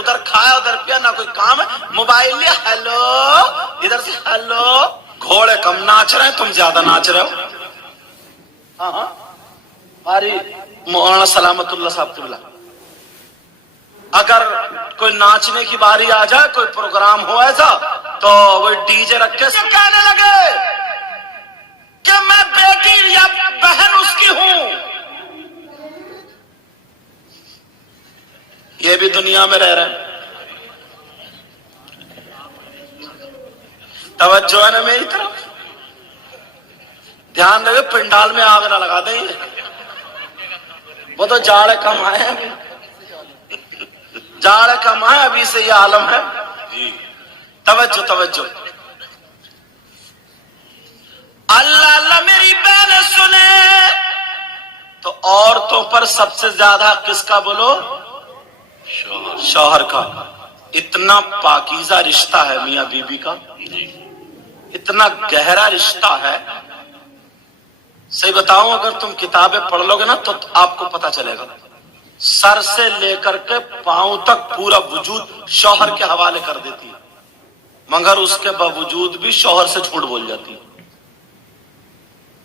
ادھر کھایا ادھر پیا، نہ کوئی کام ہے، موبائل لیا، ہیلو ادھر سے ہیلو. گھوڑے کم ناچ رہے ہیں، تم زیادہ ناچ رہے ہو. ہاں ہاں ہماری مولانا سلامت اللہ صاحب قبلہ، اگر کوئی ناچنے کی باری آ جائے، کوئی پروگرام ہو ایسا، تو وہ ڈی جے رکھ کے کہنے لگے کہ میں بیٹی یا بہن اس کی ہوں. یہ بھی دنیا میں رہ رہے ہیں. توجہ ہے نا میری طرف؟ دھیان رکھے پنڈال میں آگ نہ لگا دیں. وہ تو جاڑے کم آئے ہیں، جاڑے کم آئے ابھی سے یہ عالم ہے. توجہ توجہ. اللہ اللہ میری بہن سنے تو عورتوں پر سب سے زیادہ کس کا بولو؟ شوہر کا. اتنا پاکیزہ رشتہ ہے میاں بیوی کا، اتنا گہرا رشتہ ہے. صحیح بتاؤں، اگر تم کتابیں پڑھ لو گے نا تو آپ کو پتا چلے گا. سر سے لے کر کے پاؤں تک پورا وجود شوہر کے حوالے کر دیتی ہے، مگر اس کے باوجود بھی شوہر سے جھوٹ بول جاتی ہے.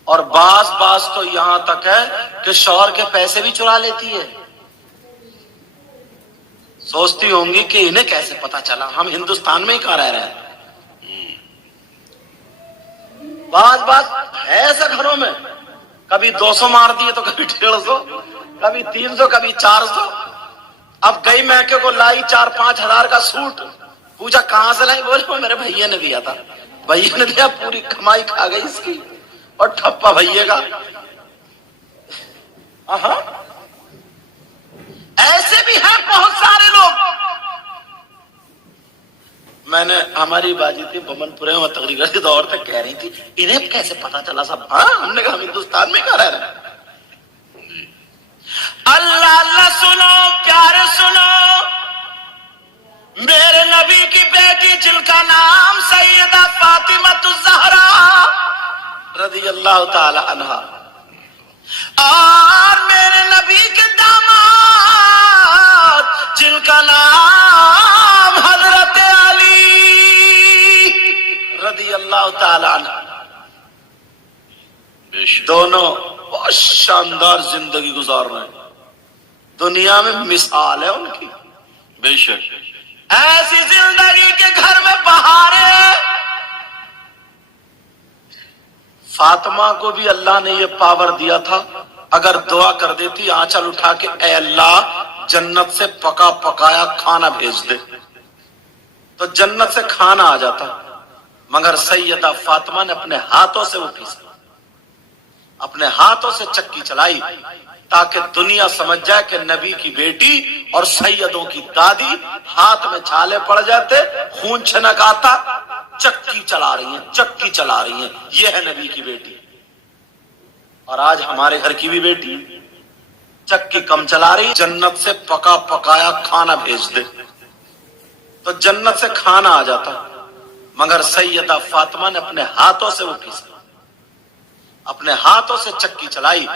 اور بعض تو یہاں تک ہے کہ شوہر کے پیسے بھی چرا لیتی ہے. سوچتی ہوں گی کہ انہیں کیسے پتا چلا، ہم ہندوستان میں ہی کہاں رہ رہے ہیں. بعض ہے ایسا گھروں میں، کبھی 200 مار دیے تو کبھی 150، کبھی 300، کبھی 400. اب گئی میکے کو لائی 4-5 ہزار کا سوٹ، پوچھا کہاں سے لائی؟ بولے وہ میرے بھیا نے دیا تھا. بھیا نے دیا، پوری کمائی کھا گئی اس کی اور ٹھپا بھئیے گا. ایسے بھی ہیں بہت سارے لوگ. میں نے ہماری باجی تھی بمن پورے میں تقریر کرتی تو عورتیں کہہ رہی تھی انہیں کیسے پتا چلا سب. ہم نے کہا ہم ہندوستان میں کہاں رہ رہے ہیں. اللہ اللہ سنو پیارے سنو، میرے نبی کی بیٹی جن کا نام سیدہ فاطمہ الزہرا رضی اللہ تعالی عنہا، اور میرے نبی کے داماد جن کا نام حضرت علی رضی اللہ تعالی عنہ، دونوں بہت شاندار زندگی گزار رہے ہیں. دنیا میں مثال ہے ان کی. بے شک ایسی زندگی کے گھر میں بہاریں. فاطمہ کو بھی اللہ نے یہ پاور دیا تھا، اگر دعا کر دیتی آنچل اٹھا کے اے اللہ جنت سے پکا پکایا کھانا بھیج دے، تو جنت سے کھانا آ جاتا. مگر سیدہ فاطمہ نے اپنے ہاتھوں سے وہ پیسا، اپنے ہاتھوں سے چکی چلائی تاکہ دنیا سمجھ جائے کہ نبی کی بیٹی اور سیدوں کی دادی ہاتھ میں چھالے پڑ جاتے، خون چھنک آتا، چکی چلا رہی ہیں، چکی چلا رہی ہیں. یہ ہے نبی کی بیٹی. اور آج ہمارے گھر کی بھی بیٹی چکی کم چلا رہی، جنت سے پکا پکایا کھانا بھیج دے تو جنت سے کھانا آ جاتا. مگر سیدہ فاطمہ نے اپنے ہاتھوں سے وہ پیسا، اپنے ہاتھوں سے چکی چلائی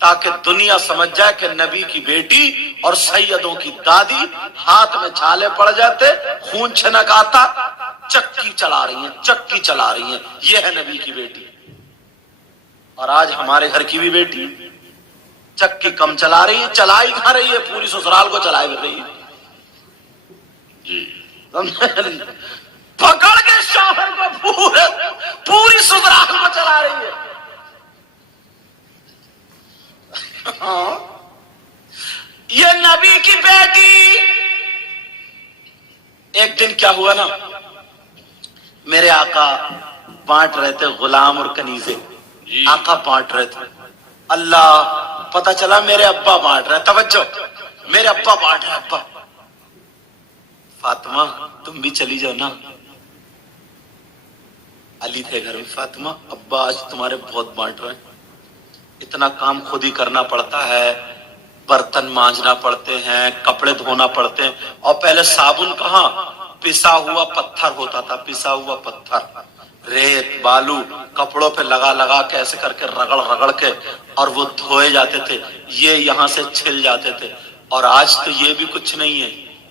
تاکہ دنیا سمجھ جائے کہ نبی کی بیٹی اور سیدوں کی دادی ہاتھ میں چھالے پڑ جاتے، خون چھنک آتا، چکی چلا رہی ہیں، چکی چلا رہی ہیں. یہ ہے نبی کی بیٹی. اور آج ہمارے گھر کی بھی بیٹی چکی کم چلا رہی ہے، چلائی کھا رہی ہے، پوری سسرال کو چلائے بھی رہی ہے. پکڑ کے شوہر کو پوری سسرال کو چلا رہی ہے. یہ نبی کی بیٹی. ایک دن کیا ہوا نا، میرے آقا بانٹ رہے تھے غلام اور کنیزے. آقا بانٹ رہے تھے. اللہ پتا چلا میرے ابا بانٹ رہے. توجہ، میرے ابا بانٹ رہے. ابا فاطمہ تم بھی چلی جاؤ نا. علی تھے گھر میں. فاطمہ ابا آج تمہارے بہت بانٹ رہے ہیں، اتنا کام خود ہی کرنا پڑتا ہے، برتن مانجنا پڑتے ہیں، کپڑے دھونا پڑتے ہیں. اور پہلے صابن کہاں، پسا ہوا پتھر ہوتا تھا، پسا ہوا پتھر، ریت بالو کپڑوں پہ لگا لگا کے ایسے کر کے رگڑ رگڑ کے اور وہ دھوئے جاتے تھے. یہ یہاں سے چھل جاتے تھے. اور آج تو یہ بھی کچھ نہیں ہے،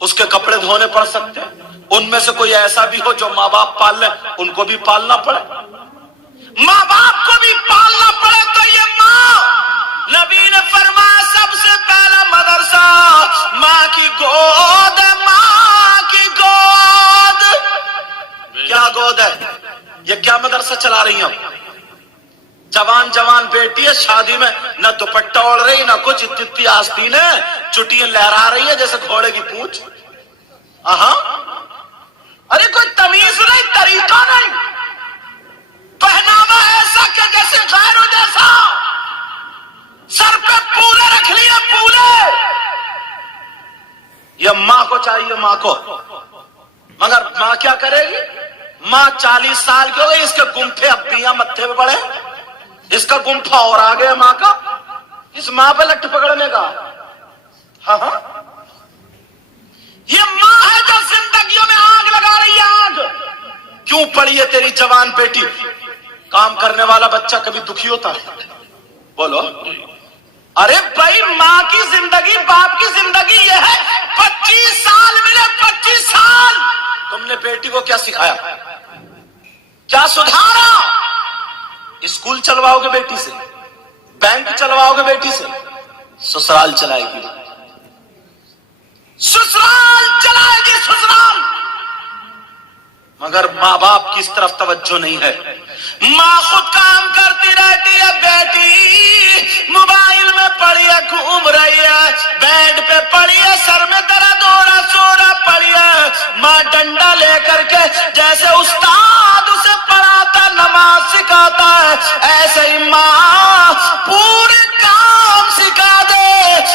اس کے کپڑے دھونے پڑ سکتے ہیں. ان میں سے کوئی ایسا بھی ہو جو ماں باپ پال لیں, ان کو بھی پالنا پڑے. ماں باپ کو بھی پالنا پڑے تو یہ ماں, نبی نے فرمایا سب سے پہلا مدرسہ ماں کی گود ہے, ماں کی گود. کیا گود ہے؟ یہ کیا مدرسہ چلا رہی ہیں؟ جوان جوان بیٹی ہے, شادی میں نہ دوپٹہ اوڑھ رہی نہ کچھ, اتنی آستین ہے, چٹیاں لہرا رہی ہے جیسے گھوڑے کی پونچھ. ارے کوئی تمیز نہیں, طریقہ نہیں, پہناوا ایسا کہ جیسے غیروں جیسا, سر پہ پولے رکھ لیے پولے. یہ ماں کو چاہیے, ماں کو. مگر ماں کیا کرے گی؟ ماں 40 سال کی ہو گئی, اس کے گمٹھے اب بھی متھے پہ پڑے, اس کا گمٹھا اور آ گیا ماں کا, اس ماں پہ لٹ پکڑنے کا. یہ ماں ہے جو زندگیوں میں آگ لگا رہی ہے, آگ. کیوں پڑی ہے تیری جوان بیٹی؟ کام کرنے والا بچہ کبھی دکھی ہوتا ہے؟ بولو. ارے بھائی ماں کی زندگی, باپ کی زندگی یہ ہے, 25 سال ملے, 25 سال. تم نے بیٹی کو کیا سکھایا, کیا سدھارا؟ اسکول چلواؤ گے بیٹی سے, بینک چلواؤ گے بیٹی سے, سسرال چلائے گی, سسرال چلائے گی, سسرال. مگر ماں باپ کی اس طرف توجہ نہیں ہے. ماں خود کام کرتی رہتی ہے, بیٹی موبائل میں پڑی ہے, گھوم رہی ہے, بیڈ پہ پڑی ہے, سر میں درد ہو رہا, سو رہا پڑی ہے. ماں ڈنڈا لے کر کے جیسے استاد اسے پڑھاتا, نماز سکھاتا ہے, ایسے ہی ماں پورے کام سکھا دے.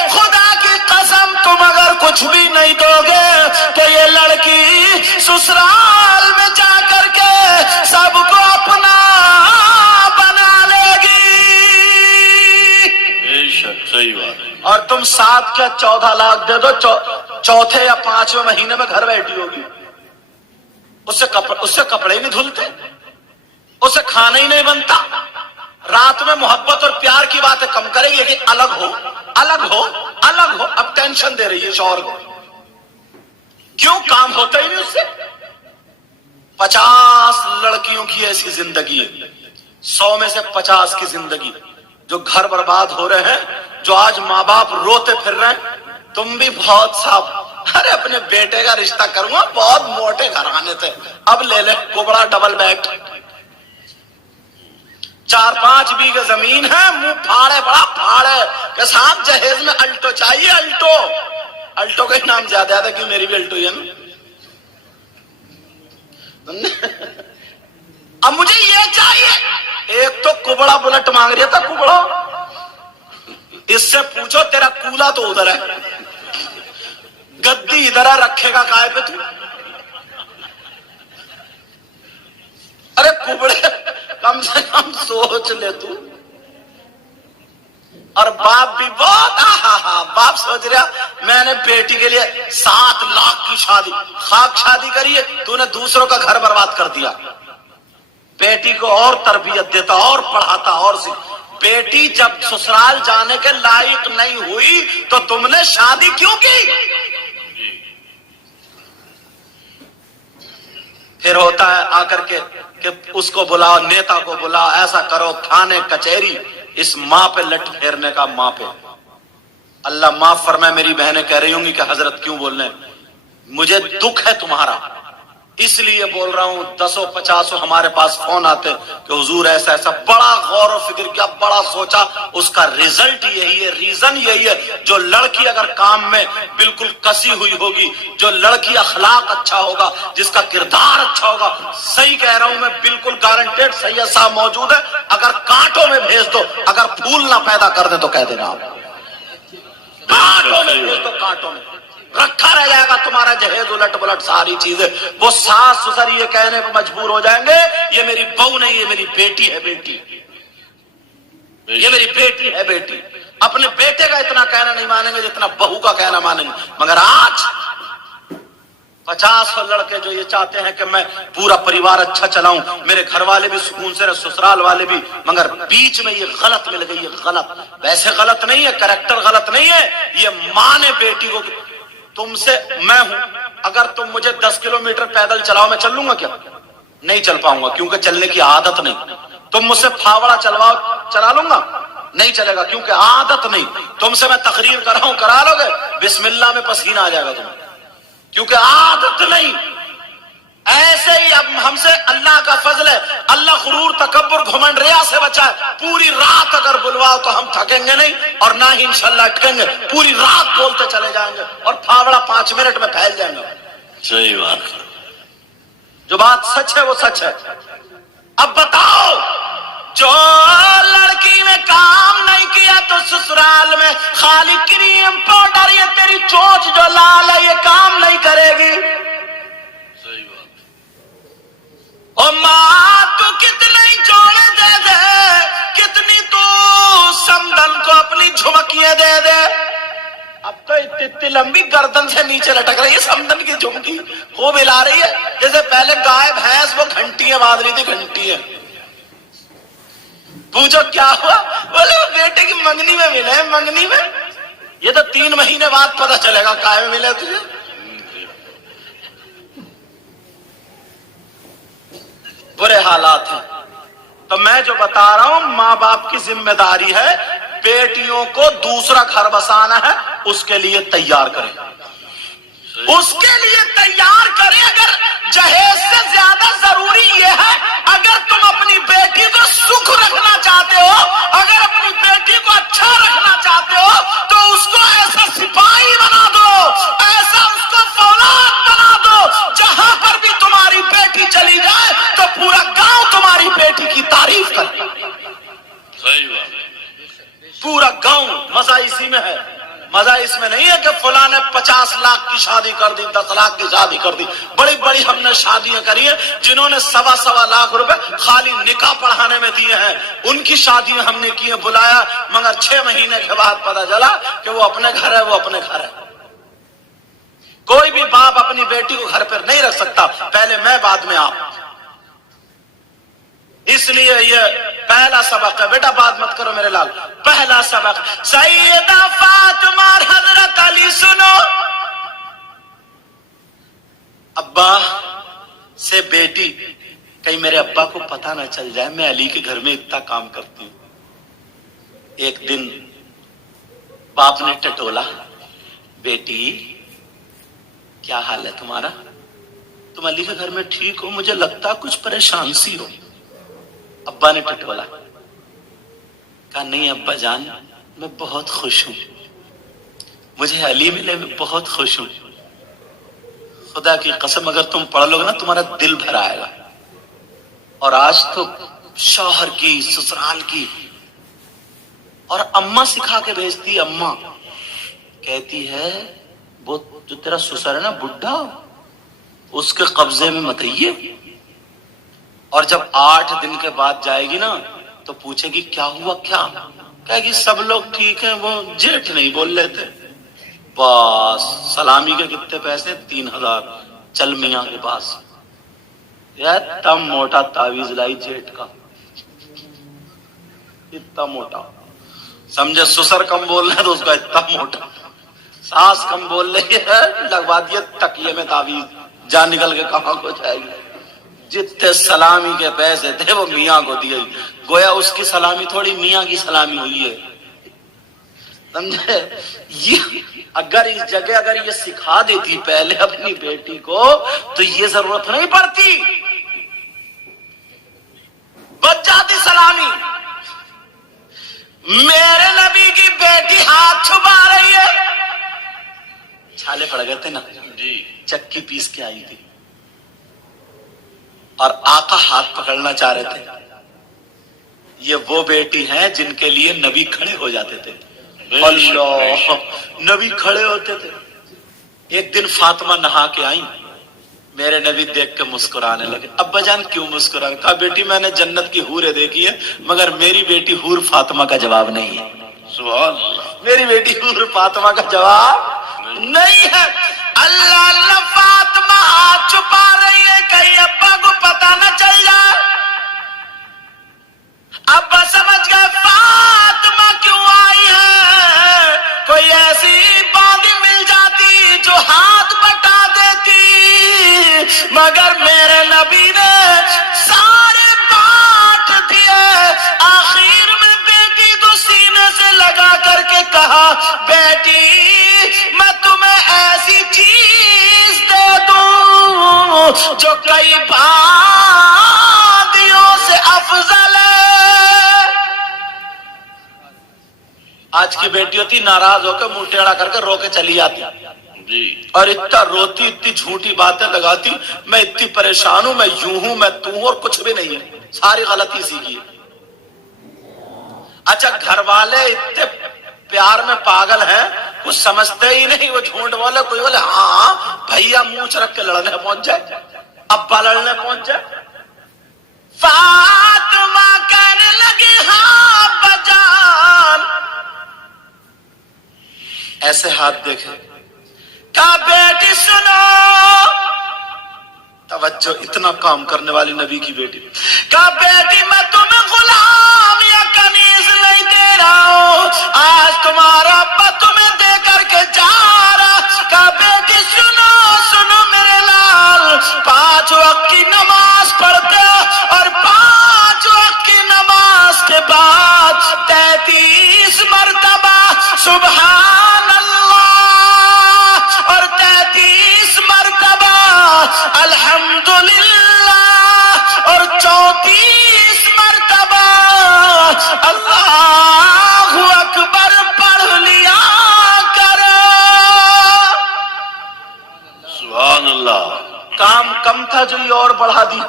خدا کی قسم تم اگر کچھ بھی نہیں دو گے تو یہ لڑکی سسرال میں جا کر کے سب کو اپنا بنا لے گی. بے شک صحیح بات ہے. اور تم 7 کیا 14 لاکھ دے دو, چوتھے یا 5ویں مہینے میں گھر بیٹھی ہوگی. اس سے کپڑے ہی نہیں دھلتے, اسے کھانا ہی نہیں بنتا. رات میں محبت اور پیار کی باتیں کم کرے گی کہ الگ ہو, الگ ہو, الگ ہو. اب ٹینشن دے رہی ہے شوہر کو. کیوں؟ کام ہوتا ہی نہیں اس سے. 50 لڑکیوں کی ایسی زندگی ہے, 100 میں سے 50 کی زندگی جو گھر برباد ہو رہے ہیں, جو آج ماں باپ روتے پھر رہے ہیں. تم بھی بہت صاف, ارے اپنے بیٹے کا رشتہ کروں گا, بہت موٹے گھرانے تھے, اب لے لے کوبڑا ڈبل بیڈ. 4-5 بیگھے زمین ہے, منہ پھاڑے, بڑا پھاڑے کہ صاحب جہیز میں الٹو چاہیے, الٹو. الٹو کا نام زیادہ ہے کہ میری بھی الٹو ہی ہے نا. اب مجھے یہ چاہیے. ایک تو کبڑا بلٹ مانگ رہا تھا, کبڑا. اس سے پوچھو تیرا کولا تو ادھر ہے, گدی ادھر ہے, رکھے گا کائے پہ تو. ارے کبڑے کم سے کم سوچ لے تو. اور باپ بھی بہت, باپ سوچ رہا میں نے بیٹی کے لیے 7 لاکھ کی شادی, خاک شادی کری ہے, تو نے دوسروں کا گھر برباد کر دیا. بیٹی کو اور تربیت دیتا, اور پڑھاتا, اور بیٹی جب سسرال جانے کے لائق نہیں ہوئی تو تم نے شادی کیوں کی؟ پھر ہوتا ہے آ کر کے کہ اس کو بلاؤ, نیتا کو بلاؤ, ایسا کرو, تھانے کچہری. اس ماں پہ لٹ پھیرنے کا, ماں پہ. اللہ معاف فرمائے, میری بہنیں کہہ رہی ہوں گی کہ حضرت کیوں بول رہے ہیں, مجھے دکھ ہے تمہارا, اس لیے بول رہا ہوں. 10-50 ہمارے پاس فون آتے کہ حضور ایسا ایسا, بڑا غور و فکر کیا, بڑا سوچا, اس کا ریزلٹ یہی ہے, ریزن یہی ہے. جو لڑکی اگر کام میں بالکل کسی ہوئی ہوگی, جو لڑکی اخلاق اچھا ہوگا, جس کا کردار اچھا ہوگا, صحیح کہہ رہا ہوں میں, بالکل گارنٹیڈ سید صاحب موجود ہے, اگر کانٹوں میں بھیج دو, اگر پھول نہ پیدا کر دے تو کہہ دینا آپ, کانٹوں میں بھیج دو, کانٹوں میں رکھا رہ جائے گا تمہارا جہیز, الٹ پلٹ ساری چیزیں. وہ ساس سسر یہ کہنے پہ مجبور ہو جائیں گے یہ میری بہو نہیں, یہ میری بیٹی ہے, بیٹی, یہ میری بیٹی ہے, بیٹی. اپنے بیٹے کا اتنا کہنا نہیں مانیں گے جتنا بہو کا کہنا مانیں گے. مگر آج 50 لڑکے جو یہ چاہتے ہیں کہ میں پورا پریوار اچھا چلاؤں, میرے گھر والے بھی سکون سے رہے, سسرال والے بھی, مگر بیچ میں یہ غلط مل گئی. یہ غلط, ویسے غلط نہیں ہے, کریکٹر غلط نہیں ہے, یہ ماں نے بیٹی کو تم سے میں ہوں، اگر تم مجھے 10 کلومیٹر پیدل چلاؤ میں چل لوں گا کیا؟ نہیں چل پاؤں گا، کیونکہ چلنے کی عادت نہیں۔ تم مجھ سے پھاوڑا چلواؤ چلا لوں گا؟ نہیں چلے گا، کیونکہ عادت نہیں۔ تم سے میں تقریر کراؤں کرا لو گے؟ بسم اللہ میں پسینہ آ جائے گا تمہیں، کیونکہ عادت نہیں۔ ایسے ہی اب ہم سے اللہ کا فضل ہے، اللہ غرور تکبر گھمنڈ ریا سے بچائے۔ پوری رات اگر بلواؤ تو ہم تھکیں گے نہیں، اور نہ ہی انشاءاللہ اٹکیں گے، پوری رات بولتے چلے جائیں گے، اور پھاوڑا 5 منٹ میں پھیل جائیں گے۔ صحیح بات، جو بات سچ ہے وہ سچ ہے۔ اب بتاؤ، جو لڑکی نے کام نہیں کیا تو سسرال میں خالی کریم پاؤڈر، یہ تیری چونچ جو لال ہے یہ کام نہیں کرے گی۔ صحیح بات۔ اور ماں تو کتنے جوڑے دے دے، کتنی تو سمدن کو اپنی جھمکیاں دے دے، اب تو اتنی لمبی گردن سے نیچے لٹک رہی ہے سمدن کی جھمکی، وہ ملا رہی ہے جیسے پہلے گائے بھینس وہ گھنٹیاں باندھ رہی تھی، گھنٹیاں۔ پوچھو کیا ہوا؟ بولے وہ بیٹے کی منگنی میں ملے۔ منگنی میں؟ یہ تو 3 مہینے بعد پتہ چلے گا کائے میں ملے تجھے۔ برے حالات ہیں۔ تو میں جو بتا رہا ہوں، ماں باپ کی ذمہ داری ہے بیٹیوں کو دوسرا گھر بسانا ہے، اس کے لیے تیار کریں، اس کے لیے تیار کریں۔ اگر جہیز سے زیادہ ضروری یہ ہے، اگر تم اپنی بیٹی کو سکھ رکھنا چاہتے ہو، اگر اپنی بیٹی کو اچھا رکھنا چاہتے ہو، تو اس کو ایسا سپاہی بنا دو، ایسا اس کو فولاد بنا دو، جہاں پر بھی تمہاری بیٹی چلی جائے تو پورا گاؤں تمہاری بیٹی کی تعریف کرے۔ صحیح بات، پورا گاؤں۔ مزہ اسی میں ہے، مزہ اس میں نہیں ہے کہ فلاں نے 50 لاکھ کی شادی کر دی، 10 لاکھ کی شادی کر دی۔ بڑی بڑی ہم نے شادیاں کری ہیں جنہوں نے 1.25 لاکھ روپے خالی نکاح پڑھانے میں دیے ہیں، ان کی شادیاں ہم نے کی ہیں، بلایا، مگر 6 مہینے کے بعد پتہ چلا کہ وہ اپنے گھر ہے، وہ اپنے گھر ہے۔ کوئی بھی باپ اپنی بیٹی کو گھر پر نہیں رکھ سکتا، پہلے میں بعد میں آپ۔ اس لیے یہ پہلا سبق ہے، بیٹا بات مت کرو میرے لال، پہلا سبق سیدہ فاطمہ اور حضرت علی سنو۔ ابا سے بیٹی، کہیں میرے ابا کو پتہ نہ چل جائے میں علی کے گھر میں اتنا کام کرتی ہوں۔ ایک دن باپ نے ٹٹولا، بیٹی کیا حال ہے تمہارا؟ تم علی کے گھر میں ٹھیک ہو؟ مجھے لگتا کچھ پریشان سی ہو۔ ابا نے ٹٹولا، کہا نہیں ابا جان، میں بہت خوش ہوں، مجھے علی ملے، میں بہت خوش ہوں۔ خدا کی قسم اگر تم پڑھ لو گے نا تمہارا دل بھر آئے گا۔ اور آج تو شوہر کی، سسرال کی، اور اماں سکھا کے بھیجتی، اماں کہتی ہے وہ جو تیرا سسر ہے نا بڈھا، اس کے قبضے میں مت رہیے، اور جب 8 دن کے بعد جائے گی نا تو پوچھے گی کیا ہوا، کیا کہے گی سب لوگ ٹھیک ہیں، وہ جیٹھ نہیں بول لیتے، بس سلامی کے کتنے پیسے؟ 3000، چل میاں کے پاس، اتنا موٹا تعویذ لائی جیٹھ کا، اتنا موٹا، سمجھے سسر کم بول رہے تو اس کا اتنا موٹا، ساس کم بول رہی ہے لگوا دیا تکیے میں تعویذ، جان نکل کے کہاں کو جائے گی۔ جتنے سلامی کے پیسے تھے وہ میاں کو دیے، گویا اس کی سلامی تھوڑی میاں کی سلامی ہوئی ہے، سمجھے؟ یہ اگر اس جگہ اگر یہ سکھا دیتی پہلے اپنی بیٹی کو تو یہ ضرورت نہیں پڑتی، بچ جاتی سلامی۔ میرے نبی کی بیٹی ہاتھ چھپا رہی ہے، چھالے پڑ گئے تھے نا جی، چکی پیس کے آئی تھی، اور آقا ہاتھ پکڑنا چاہ رہے تھے۔ یہ وہ بیٹی ہیں جن کے لیے نبی کھڑے ہو جاتے تھے، اللہ، نبی کھڑے ہوتے تھے۔ ایک دن فاطمہ نہا کے آئیں، میرے نبی دیکھ کے مسکرانے لگے۔ ابا جان کیوں مسکرانے؟ کہا بیٹی میں نے جنت کی حوریں دیکھی ہے مگر میری بیٹی حور فاطمہ کا جواب نہیں ہے۔ سبحان اللہ، میری بیٹی حور فاطمہ کا جواب نہیں ہے۔ اللہ اللہ، فاطمہ ہاتھ چھپا رہی ہے کہیں ابا کو پتہ نہ چل جائے۔ ابا سمجھ گئے فاطمہ کیوں آئی ہے، کوئی ایسی باندی مل جاتی جو کئی وادیوں سے افضل ہے۔ آج کی بیٹی ہوتی ناراض ہو کے منہ ٹیڑھا کر کے رو کے چلی آتی جی، اور اتنا روتی، اتنی جھوٹی باتیں لگاتی، میں اتنی پریشان ہوں، میں یوں ہوں، میں تو ہوں، اور کچھ بھی نہیں ہے، ساری غلطی سیکھی ہے۔ اچھا گھر والے اتنے پیار میں پاگل ہیں، کچھ سمجھتے ہی نہیں، وہ جھوٹ بولے، کوئی بولے ہاں بھیا منہ رکھ کے لڑنے پہنچ جائے، ابا لڑنے پہنچ جائے۔ فاطمہ کہنے لگی ہاں بجان، ایسے ہاتھ دیکھے، کہا بیٹی سنو، توجہ، اتنا کام کرنے والی نبی کی بیٹی، کہا بیٹی میں تمہیں غلام یا کنیز نہیں دے رہا ہوں، آج تمہارا ابا تمہیں دے کر کے جا رہا۔ کہا بیٹی سنو سنو میرے لال، 5 وقت کی نماز پڑھتے ہو، اور 5 وقت کی نماز کے بعد 33 مرتبہ سبحان اللہ اور 33 مرتبہ الحمدللہ اور 34 مرتبہ اللہ اکبر پڑھ لیا کرو۔ سبحان اللہ، کام کم تھا جو یہ اور بڑھا دی۔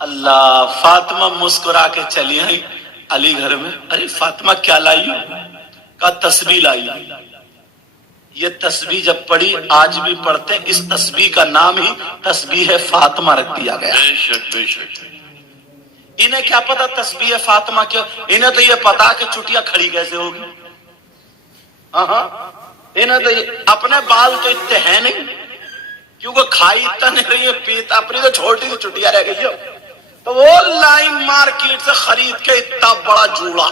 اللہ، فاطمہ مسکرا کے چلی آئی علی گھر میں، ارے فاطمہ کیا لائی ہو؟ کہا تسبیح لائی۔ یہ تسبیح جب پڑھی، آج بھی پڑھتے، اس تسبیح کا نام ہی تسبیح فاطمہ رکھ دیا گیا۔ بے شک بے شک۔ انہیں کیا پتا تسبیح فاطمہ کیا، انہیں تو یہ پتا کہ چٹیا کھڑی کیسے ہوگی۔ ہاں انہیں تو اپنے بال تو اتنے ہیں نہیں، کیونکہ کھائی اتنا نہیں رہی ہے، پیتا اپنی تو چھوٹی سی چٹیا رہ گئی ہے، تو وہ لائن مارکیٹ سے خرید کے اتنا بڑا جوڑا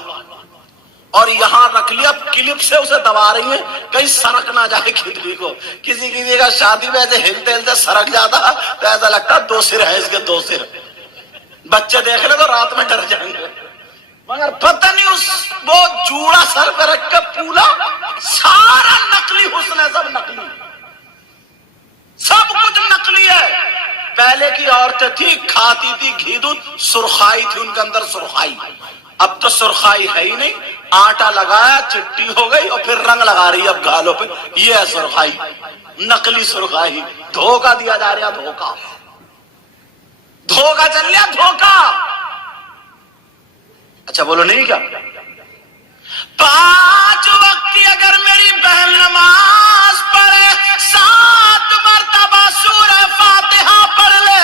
اور یہاں رکھ لیا، کلپ سے اسے دبا رہی ہیں کہیں سرک نہ جائے کھدلی کو۔ کسی کا شادی میں ایسے ہلتے ہلتے سرک جاتا تو ایسا لگتا 2 سر ہے اس کے، 2 سر، بچے دیکھ لے تو رات میں ڈر جائیں گے۔ مگر پتہ نہیں اس وہ جوڑا سر پہ رکھ کے پولا سارا نقلی حسن ہے، سب نقلی، سب کچھ نقلی ہے۔ پہلے کی عورتیں تھی کھاتی تھی گھی دودھ، سرخائی تھی ان کے اندر، سرخائی۔ اب تو سرخائی ہے ہی نہیں، آٹا لگایا چٹی ہو گئی اور پھر رنگ لگا رہی ہے اب گالوں پہ، یہ ہے سرخائی، نقلی سرخائی۔ دھوکہ دیا جا رہا، دھوکہ، دھوکہ چل رہا، دھوکہ۔ اچھا بولو نہیں کیا؟ 5 وقت کی اگر میری بہن نماز پڑھے، 7 مرتبہ سورہ فاتحہ پڑھ لے،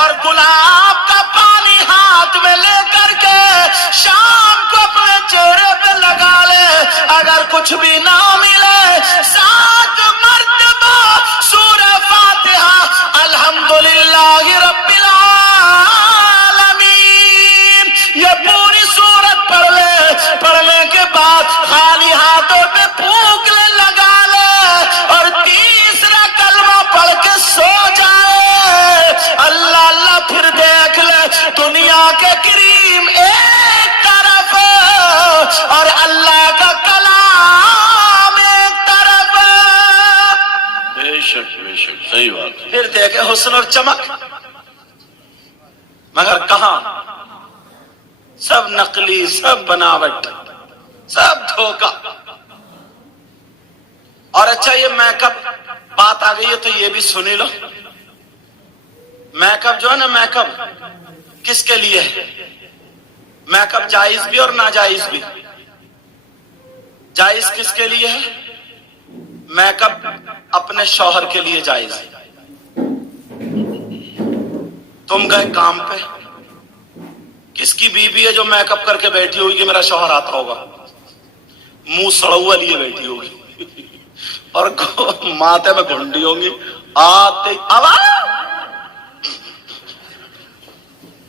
اور گلاب کا پانی ہاتھ میں لے کر کے شام کو اپنے چہرے پہ لگا لے، اگر کچھ بھی نہ ملے، 7 مرتبہ سورہ فاتحہ الحمدللہ رب العالمین یہ پوری سورت پڑھ لے، پڑھنے کے بعد خالی ہاتھوں پہ پھونک لے، لگا لے، اور تیسرا کلمہ پڑھ کے سو جائے۔ اللہ اللہ پھر دیکھ لے، دنیا کے کریم ایک طرف اور اللہ کا کلام ایک طرف۔ بے شک بے شک، صحیح بات۔ پھر دیکھے حسن اور چمک، مگر کہاں؟ سب نقلی، سب بناوٹ، سب دھوکہ۔ اور اچھا یہ میک اپ بات آ گئی ہے تو یہ بھی سنی لو، میک اپ جو ہے نا، میک اپ کس کے لیے ہے؟ میک اپ جائز بھی اور ناجائز بھی۔ جائز کس کے لیے ہے؟ میک اپ اپنے شوہر کے لیے جائز ہے۔ تم گئے کام پہ، کس کی بیوی ہے جو میک اپ کر کے بیٹھی ہوگی کہ میرا شوہر آتا ہوگا، منہ سڑا ہوا لیے بیٹھی ہوگی اور ماتھے میں گھنڈی ہوں گی، آتے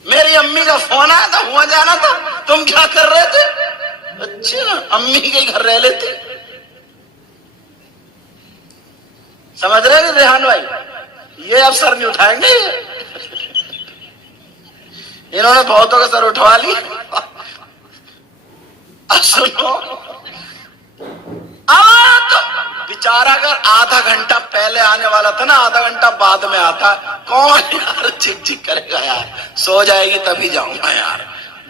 میری امی کا فون آیا تھا، ہوا جانا تھا، تم کیا کر رہے تھے؟ اچھا امی کے گھر رہ لیتے۔ سمجھ رہے ہیں ریحان بھائی؟ یہ اب سر نہیں اٹھائیں گے، انہوں نے بہتوں کا سر اٹھوا لی۔ اب سنو، تو بیچارہ اگر آدھا گھنٹہ پہلے آنے والا تھا نا، آدھا گھنٹہ بعد میں آتا، کون یار چک چک کرے گا یار، سو جائے گی تبھی جاؤں گا یار۔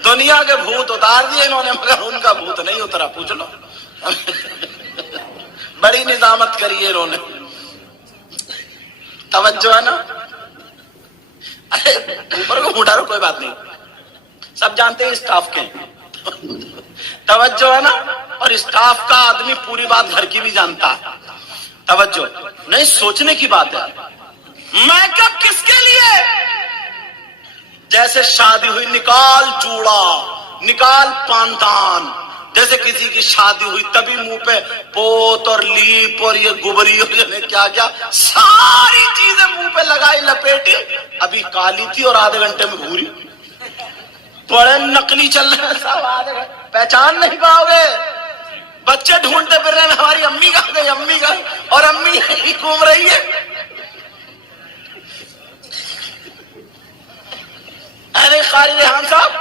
دنیا کے بھوت اتار دیے انہوں نے مگر ان کا بھوت نہیں اترا، پوچھ لو۔ بڑی نظامت کری ہے انہوں نے، توجہ ہے نا۔ ارے اوپر کو اٹھا رہو، کوئی بات نہیں، سب جانتے ہیں اسٹاف کے ہیں۔ توجہ ہے نا، اور اسٹاف کا آدمی پوری بات گھر کی بھی جانتا ہے۔ توجہ نہیں، سوچنے کی بات ہے۔ میک اپ کس کے لیے؟ جیسے شادی ہوئی نکال جوڑا، نکال پاندان، جیسے کسی کی شادی ہوئی تبھی منہ پہ پوت اور لیپ اور یہ گبری اور کیا کیا ساری چیزیں منہ پہ لگائی لپیٹی، ابھی کالی تھی اور آدھے گھنٹے میں بھوری، بڑے نقلی چل رہے ہیں سب، آدھے گھنٹے پہچان نہیں پاؤ گے۔ بچے ڈھونڈتے پھر رہے ہیں ہماری امی کہاں گئی، امی کا، اور امی یہی گھوم رہی ہے۔ ارے قاری ریحان صاحب،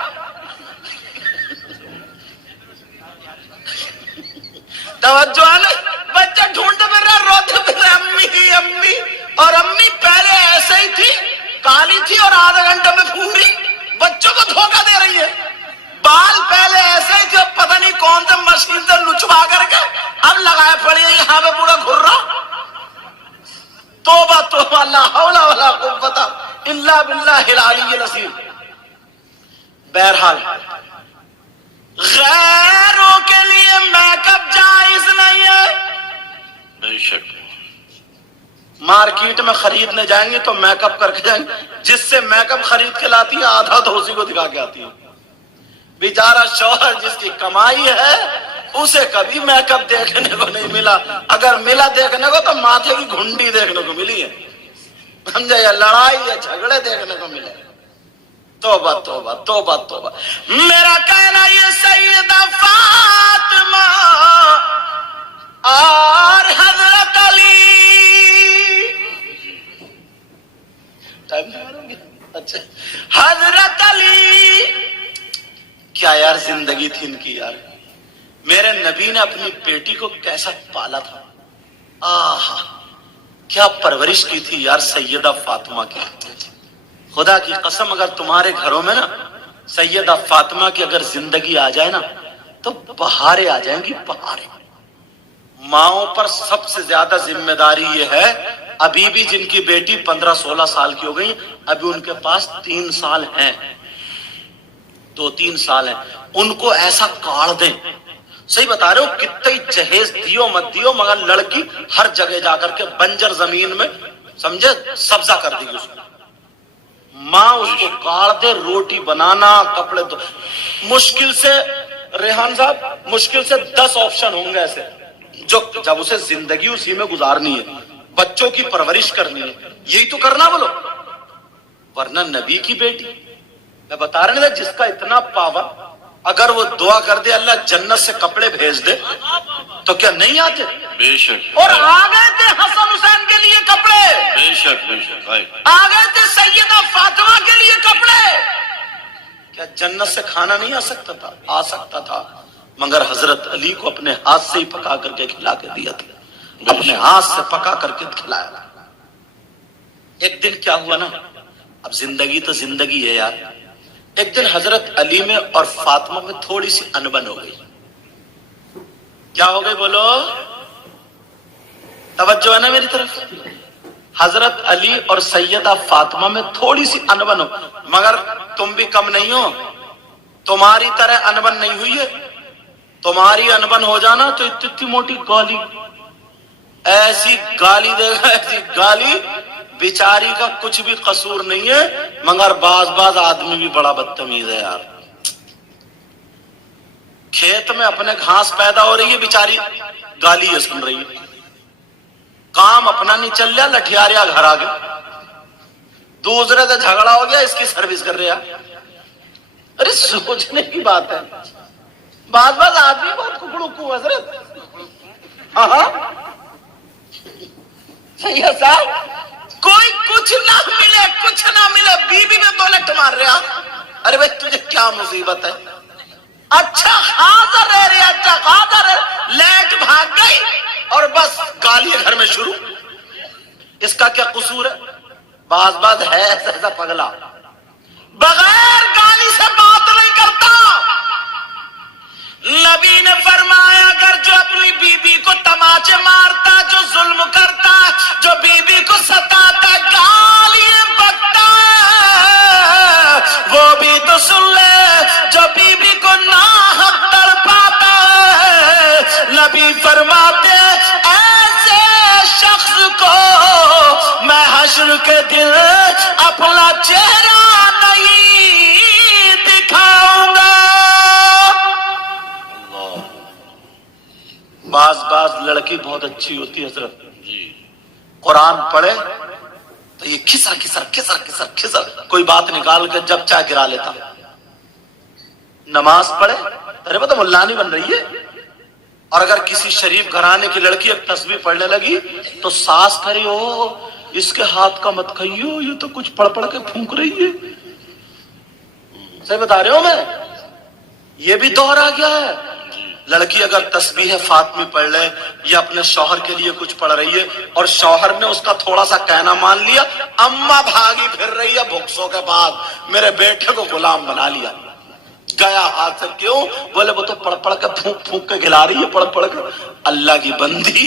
توجہ ہے نا، بچہ ڈھونڈتے پھر رہے، روتے پھر رہے، امی کی امی، اور امی پہلے ایسے ہی تھی، کالی تھی اور آدھے گھنٹے میں پھوری، بچوں کو دھوکہ دے رہی ہے۔ بال پہلے ایسے ہی تھے، اب پتہ نہیں کون سے مشین سے لچوا کر کے اب لگائے پڑی ہے یہاں پہ پورا گھر رہا۔ توبہ توبہ، لا حول ولا قوت الا باللہ العلی العظیم۔ بہرحال غیروں کے لیے میک اپ جائز نہیں ہے۔ بے شک مارکیٹ میں خریدنے جائیں گے تو میک اپ کر کے جائیں گے، جس سے میک اپ خرید کے لاتی ہے آدھا تو اسی کو دکھا کے آتی ہے۔ بیچارہ شوہر جس کی کمائی ہے اسے کبھی میک اپ دیکھنے کو نہیں ملا، اگر ملا دیکھنے کو تو ماتھے کی گھنڈی دیکھنے کو ملی ہے، سمجھے، یا لڑائی یا جھگڑے دیکھنے کو ملے۔ توبہ توبہ توبہ توبہ۔ میرا کہنا یہ سیدہ فاطمہ اور حضرت علی، اچھا حضرت علی، کیا یار زندگی تھی ان کی یار۔ میرے نبی نے اپنی بیٹی کو کیسا پالا تھا، آہا کیا پرورش کی تھی یار سیدہ فاطمہ کی۔ خدا کی قسم اگر تمہارے گھروں میں نا سیدہ فاطمہ کی اگر زندگی آ جائے نا تو بہاریں آ جائیں گی، بہاریں۔ ماؤں پر سب سے زیادہ ذمہ داری یہ ہے، ابھی بھی جن کی بیٹی 15-16 سال کی ہو گئی، ابھی ان کے پاس 3 سال ہیں، 2-3 سال ہیں، ان کو ایسا کاڑ دیں، صحیح بتا رہے ہو، کتنے جہیز دیو مت دیو مگر لڑکی ہر جگہ جا کر کے بنجر زمین میں سمجھے سبزہ کر دی گی اس کو۔ ماں اس کو کاڑ دے، روٹی بنانا، کپڑے دو، مشکل سے ریحان صاحب مشکل سے 10 آپشن ہوں گے ایسے، جو جب اسے زندگی اسی میں گزارنی ہے، بچوں کی پرورش کرنی ہے، یہی تو کرنا بولو۔ ورنہ نبی کی بیٹی، میں بتا رہا ہوں جس کا اتنا پاور، اگر وہ دعا کر دے اللہ جنت سے کپڑے بھیج دے تو کیا نہیں آتے؟ بے شک، اور آ گئے تھے حسن حسین کے لیے کپڑے، بے شک بے شک، آ گئے تھے سیدہ فاطمہ کے لیے کپڑے۔ کیا جنت سے کھانا نہیں آ سکتا تھا؟ آ سکتا تھا، مگر حضرت علی کو اپنے ہاتھ سے ہی پکا کر کے کھلا کے دیا تھا، اپنے ہاتھ سے پکا کر کے کھلایا۔ ایک دن کیا ہوا نا، اب زندگی تو زندگی ہے یار، ایک دن حضرت علی میں اور فاطمہ میں تھوڑی سی انبن ہو گئی۔ کیا ہو گئی بولو، توجہ ہے نا میری طرف؟ حضرت علی اور سیدہ فاطمہ میں تھوڑی سی انبن ہو، مگر تم بھی کم نہیں ہو، تمہاری طرح انبن نہیں ہوئی ہے۔ تمہاری انبن ہو جانا تو اتنی موٹی گالی، ایسی گالی دے گا، ایسی گالی، بیچاری کا کچھ بھی قصور نہیں ہے، مگر بعض آدمی بھی بڑا بدتمیز ہے یار۔ کھیت میں اپنے گھاس پیدا ہو رہی ہے، بیچاری گالی ہے سن رہی ہے، کام اپنا نہیں چل رہا، لٹھیاریا گھر آ گیا، دوسرے سے جھگڑا ہو گیا، اس کی سروس کر رہا۔ ارے سوچنے کی بات ہے، بعض آدمی بہت ککڑو کو حضرت، ہاں صحیح ہے صاحب، کوئی کچھ نہ ملے، کچھ نہ ملے، بیوی میں دو لٹ مار رہا۔ ارے بھائی تجھے کیا مصیبت ہے؟ اچھا حاضر رہ رہے، اچھا حاضر ہے، لیٹ بھاگ گئی اور بس گالی گھر میں شروع. اس کا کیا قصور ہے؟ بعض ہے ایسا پگلا بغیر گالی سے بات نہیں کرتا. نبی نے فرمایا اگر جو اپنی بیوی کو تماچے مارتا، جو ظلم کرتا، جو بیوی کو ستاتا، گالیاں بکتا ہے، وہ بھی تو سن لے جو بیوی کو ناحق تڑپاتا ہے. نبی فرماتے ایسے شخص کو میں حشر کے دن اپنا چہرہ نہیں دکھاؤں گا. بعض لڑکی بہت اچھی ہوتی ہے حضرت، قرآن پڑھے تو یہ کھسر کوئی بات نکال کے جب چاہ گرا لیتا. نماز پڑھے ارے وہ تو ملا نہیں بن رہی ہے. اور اگر کسی شریف گھرانے کی لڑکی ایک تسبیح پڑھنے لگی تو ساس کری ہو اس کے ہاتھ کا مت کھائیو، یہ تو کچھ پڑھ پڑھ کے پھونک رہی ہے. صحیح بتا رہے ہو میں؟ یہ بھی دور آ گیا ہے. لڑکی اگر تسبیح فاطمی پڑھ لے یا اپنے شوہر کے لیے کچھ پڑھ رہی ہے اور شوہر نے اس کا تھوڑا سا کہنا مان لیا، اماں بھاگی پھر رہی ہے بھکسوں کے بعد، میرے بیٹے کو غلام بنا لیا، گیا ہاتھ سے. کیوں؟ بولے وہ تو پڑھ پڑھ کے پھونک پھونک کے کھلا رہی ہے، پڑھ کے. اللہ کی بندی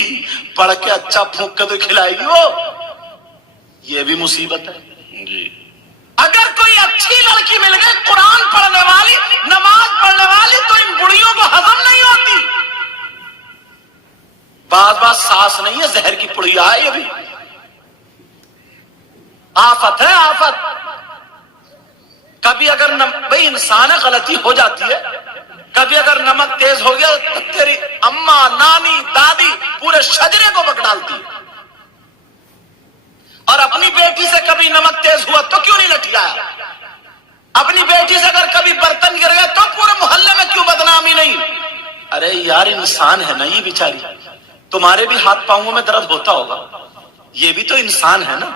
پڑھ کے اچھا پھونک کے تو کھلائے گی وہ. یہ بھی مصیبت ہے جی. اگر کوئی اچھی لڑکی مل گئی قرآن پڑھنے والی، نماز پڑھنے والی، تو ان بڑیوں کو ہضم نہیں ہوتی. بعض ساس نہیں ہے، زہر کی پڑیا ہے. یہ بھی آفت ہے، آفت. کبھی اگر بھئی انسان غلطی ہو جاتی ہے، کبھی اگر نمک تیز ہو گیا تو تیری اماں، نانی، دادی پورے شجرے کو بک ڈالتی ہے. اور اپنی بیٹی سے کبھی نمک تیز ہوا تو کیوں نہیں لٹکایا؟ اپنی بیٹی سے اگر کبھی برتن گر گیا تو پورے محلے میں کیوں بدنامی نہیں؟ ارے یار انسان ہے نا یہ بیچاری. تمہارے بھی ہاتھ پاؤں میں درد ہوتا ہوگا، یہ بھی تو انسان ہے نا.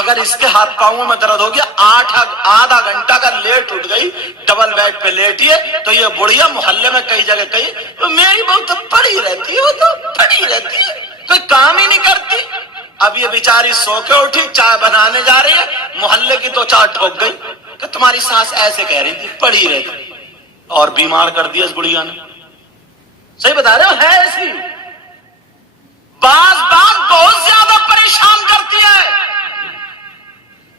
اگر اس کے ہاتھ پاؤں میں درد ہو گیا، آدھا گھنٹہ کا لیٹ اٹھ گئی، ڈبل بیڈ پہ لیٹی ہے، تو یہ بڑھیا محلے میں کئی جگہ کہی میری بہو تو پڑی رہتی ہے، وہ تو پڑی رہتی ہے، کوئی کام ہی نہیں کرتی. اب یہ بیچاری سو کے اٹھی، چائے بنانے جا رہی ہے، محلے کی دو چار ٹھوک گئی کہ تمہاری ساس ایسے کہہ رہی تھی، پڑی رہتی. اور بیمار کر دیا اس بڑھیا نے. صحیح بتا رہے ہو؟ ہے ایسی. بعض بہت زیادہ پریشان کرتی ہے.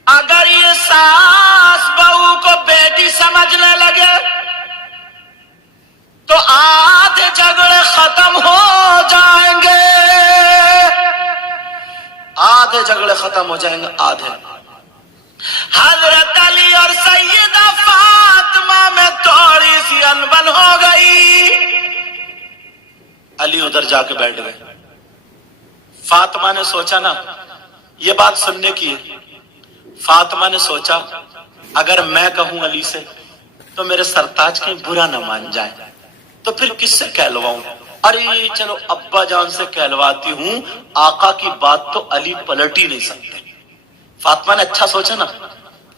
اگر یہ ساس بہو کو بیٹی سمجھنے لگے تو آدھے جھگڑے ختم ہو جائیں گے. آدھے جھگڑے ختم ہو جائیں گے، آدھے. حضرت علی اور سیدہ فاطمہ میں تھوڑی سی انبن ہو گئی. علی ادھر جا کے بیٹھ گئے. فاطمہ نے سوچا نا یہ بات سننے کی ہے. فاطمہ نے سوچا اگر میں کہوں علی سے تو میرے سرتاج کہیں برا نہ مان جائے، تو پھر کس سے کہلواؤں؟ ارے چلو ابا جان سے کہلواتی ہوں، آقا کی بات تو علی پلٹ ہی نہیں سکتے. فاطمہ نے اچھا سوچا نا،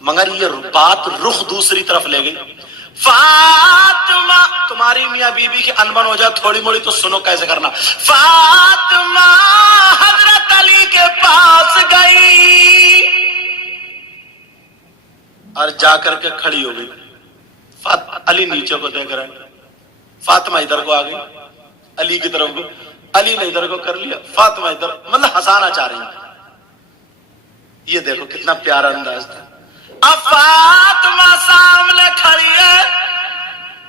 مگر یہ بات رخ دوسری طرف لے گئی. فاطمہ، تمہاری میاں بی بی کی انبن ہو جائے تھوڑی موڑی تو سنو کیسے کرنا. فاطمہ حضرت علی کے پاس گئی اور جا کر کے کھڑی ہو گئی. علی نیچے کو دیکھ رہا ہے، فاطمہ ادھر کو آ گئی علی کی طرف کو، علی نے ادھر کو کر لیا، فاطمہ ادھر، مطلب ہنسانا چاہ رہی ہیں. یہ دیکھو کتنا پیارا انداز تھا. اب فاطمہ سامنے کھڑی ہے،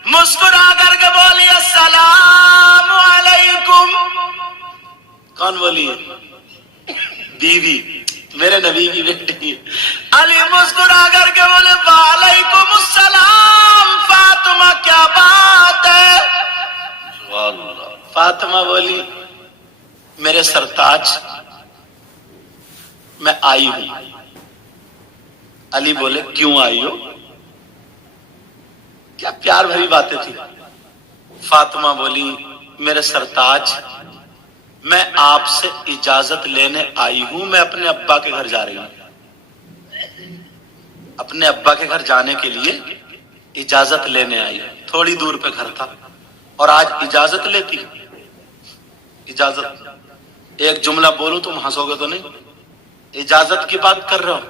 مسکرا کر کے بولی السلام علیکم. کون بولی ہے؟ بیوی، میرے نبی کی بیٹی. علی مسکرا کر کے بولے وعلیکم السلام فاطمہ، کیا بات ہے؟ فاطمہ بولی میرے سرتاج میں آئی ہوں. علی بولے کیوں آئی ہو؟ کیا پیار بھری باتیں تھی. فاطمہ بولی میرے سرتاج میں آپ سے اجازت لینے آئی ہوں، میں اپنے ابا کے گھر جا رہی ہوں. اپنے ابا کے گھر جانے کے لیے اجازت لینے آئی. تھوڑی دور پہ گھر تھا اور آج اجازت لیتی. اجازت ایک جملہ بولو تم ہنسو گے تو نہیں، اجازت کی بات کر رہے ہو،